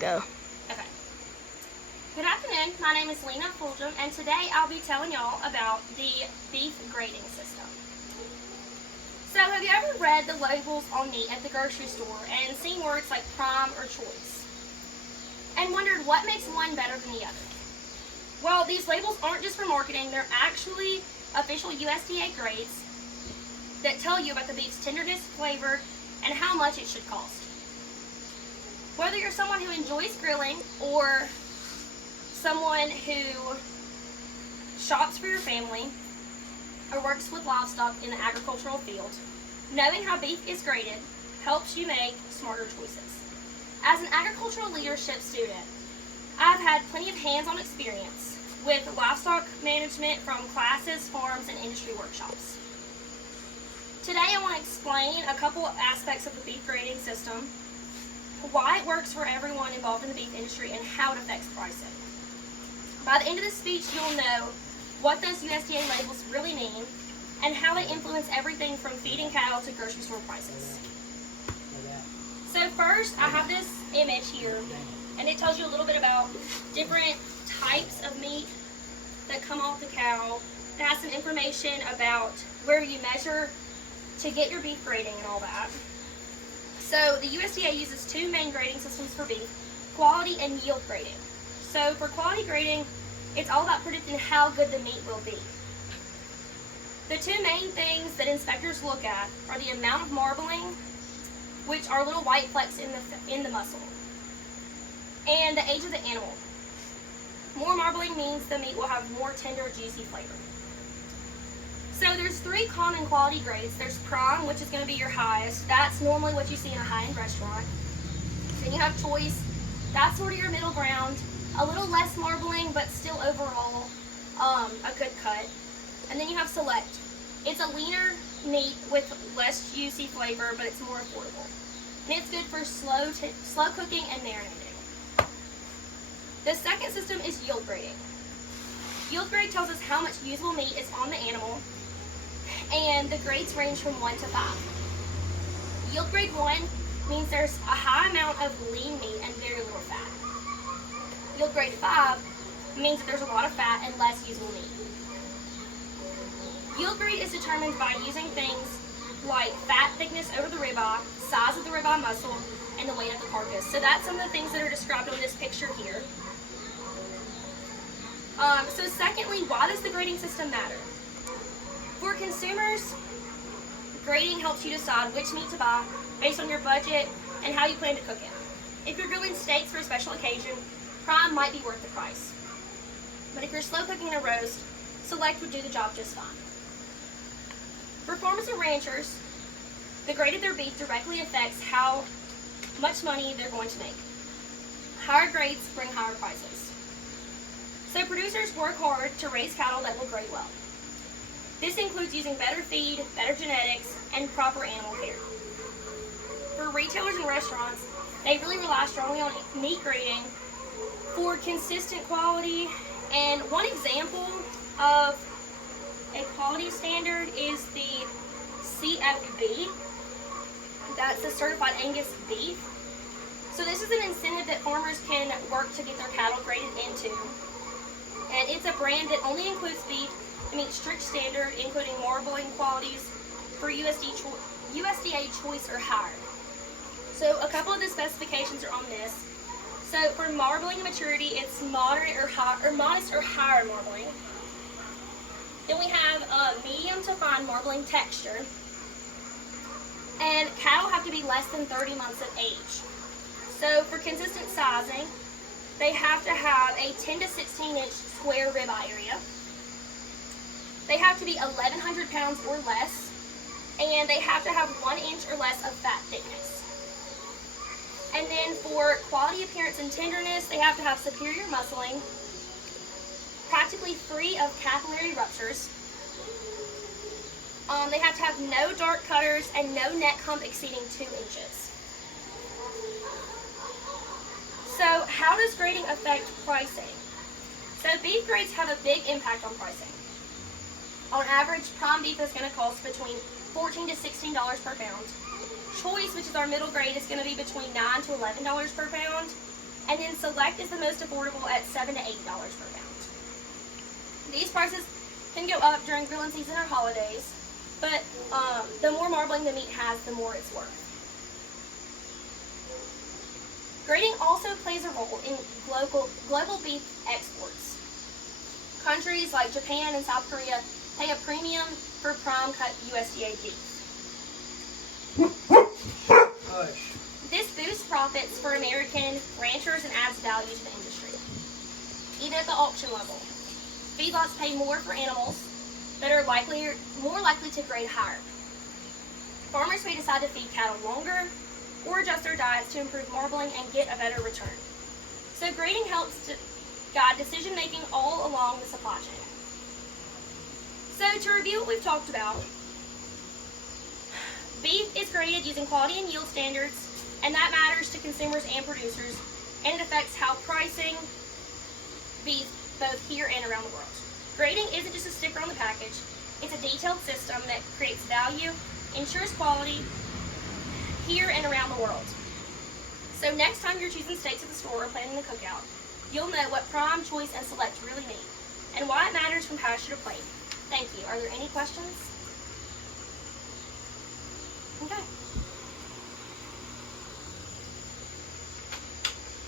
Go. Okay. Good afternoon. My name is Lena Fulgham, and today I'll be telling y'all about the beef grading system. So, have you ever read the labels on meat at the grocery store and seen words like prime or choice? And wondered what makes one better than the other? Well, these labels aren't just for marketing, they're actually official USDA grades that tell you about the beef's tenderness, flavor, and how much it should cost. Whether you're someone who enjoys grilling or someone who shops for your family or works with livestock in the agricultural field, knowing how beef is graded helps you make smarter choices. As an agricultural leadership student, I've had plenty of hands-on experience with livestock management from classes, farms, and industry workshops. Today I want to explain a couple of aspects of the beef grading system, why it works for everyone involved in the beef industry, and how it affects pricing. By the end of this speech, you'll know what those USDA labels really mean and how they influence everything from feeding cattle to grocery store prices. So first, I have this image here, and it tells you a little bit about different types of meat that come off the cow. It has some information about where you measure to get your beef grading and all that. So the USDA uses two main grading systems for beef, quality and yield grading. So for quality grading, it's all about predicting how good the meat will be. The two main things that inspectors look at are the amount of marbling, which are little white flecks in the muscle, and the age of the animal. More marbling means the meat will have more tender, juicy flavor. So there's three common quality grades. There's prime, which is going to be your highest. That's normally what you see in a high-end restaurant. Then you have choice. That's sort of your middle ground. A little less marbling, but still overall a good cut. And then you have select. It's a leaner meat with less juicy flavor, but it's more affordable. And it's good for slow cooking and marinating. The second system is yield grading. Yield grade tells us how much usable meat is on the animal, and the grades range from 1 to 5. Yield grade 1 means there's a high amount of lean meat and very little fat. Yield grade 5 means that there's a lot of fat and less usable meat. Yield grade is determined by using things like fat thickness over the ribeye, size of the ribeye muscle, and the weight of the carcass. So that's some of the things that are described on this picture here. So secondly, why does the grading system matter? For consumers, grading helps you decide which meat to buy based on your budget and how you plan to cook it. If you're grilling steaks for a special occasion, prime might be worth the price. But if you're slow cooking a roast, select would do the job just fine. For farmers and ranchers, the grade of their beef directly affects how much money they're going to make. Higher grades bring higher prices. So producers work hard to raise cattle that will grade well. This includes using better feed, better genetics, and proper animal care. For retailers and restaurants, they really rely strongly on meat grading for consistent quality. And one example of a quality standard is the CFB. That's the Certified Angus Beef. So this is an incentive that farmers can work to get their cattle graded into. And it's a brand that only includes beef that meets strict standard, including marbling qualities for USDA choice or higher. So a couple of the specifications are on this. So for marbling maturity, it's moderate or high, or modest or higher marbling. Then we have a medium to fine marbling texture. And cattle have to be less than 30 months of age. So for consistent sizing, they have to have a 10 to 16 inch square ribeye area. They have to be 1,100 pounds or less, and they have to have 1 inch or less of fat thickness. And then for quality, appearance, and tenderness, they have to have superior muscling, practically free of capillary ruptures. They have to have no dark cutters and no neck hump exceeding 2 inches. So how does grading affect pricing? So beef grades have a big impact on pricing. On average, prime beef is going to cost between $14 to $16 per pound. Choice, which is our middle grade, is going to be between $9 to $11 per pound. and then Select is the most affordable at $7 to $8 per pound. These prices can go up during grilling season or holidays, but the more marbling the meat has, the more it's worth. Grading also plays a role in global beef exports. Countries like Japan and South Korea pay a premium for prime cut USDA beef. This boosts profits for American ranchers and adds value to the industry. Even at the auction level, feedlots pay more for animals that are more likely to grade higher. Farmers may decide to feed cattle longer or adjust their diets to improve marbling and get a better return. So grading helps to guide decision making all along the supply chain. So to review what we've talked about, beef is graded using quality and yield standards, and that matters to consumers and producers, and it affects how pricing beef both here and around the world. Grading isn't just a sticker on the package, it's a detailed system that creates value, ensures quality here and around the world. So next time you're choosing steaks at the store or planning the cookout, you'll know what prime, choice, and select really mean, and why it matters from pasture to plate. Thank you. Are there any questions? Okay.